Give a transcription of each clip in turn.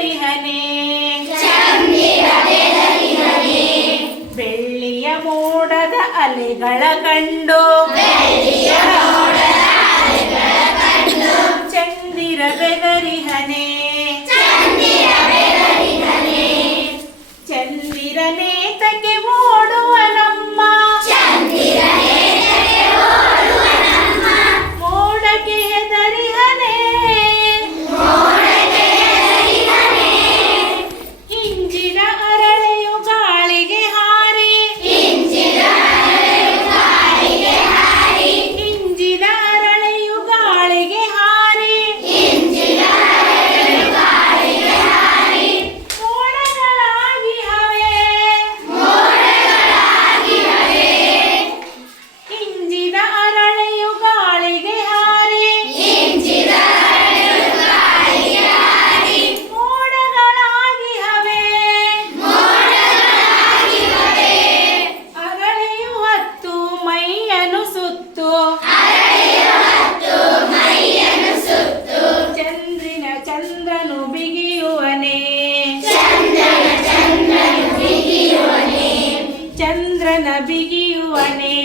ಬೆದರಿಹನೆ ಬೆಳ್ಳಿಯ ಮೋಡದ ಅಲೆಗಳ ಕಂಡು ಚಂದಿರ ಬೆದರಿಹನೆ ಚಂದಿರನೇತಕ್ಕೆ ಓಡುವ ನಮ್ಮ ಮೋಡಕ್ಕೆ ಹೆದರಿಹನೆ ಇಂಜಿನ ಅರಳೆಯು ಗಾಳಿಗೆ ಹಾರಿ ಇಂಜಿನ ಅರಳೆಯು ಗಾಳಿಗೆ ಹಾರಿ ಮೋಡಗಳಾಗಿ ಹವೆ ಇಂಜಿನ ಅರಳೆಯು ಗಾಳಿಗೆ ಹಾರಿ ಮೋಡಗಳಾಗಿ ಹವೆ ಅರಳೆಯು ಹತ್ತು ಮೈಯನ್ನು ಸುತ್ತು ಚಂದ್ರನು ಬಿಗಿಯುವನೆ ಚಂದ್ರನ ಬಿಗಿಯುವನೆ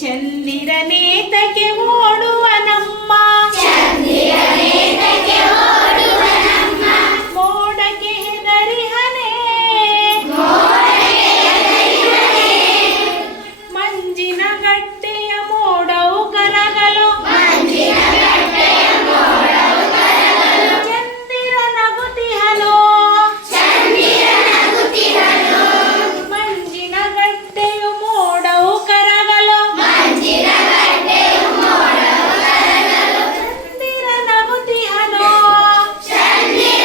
ಚಂದಿರನೇತಕ್ಕೆ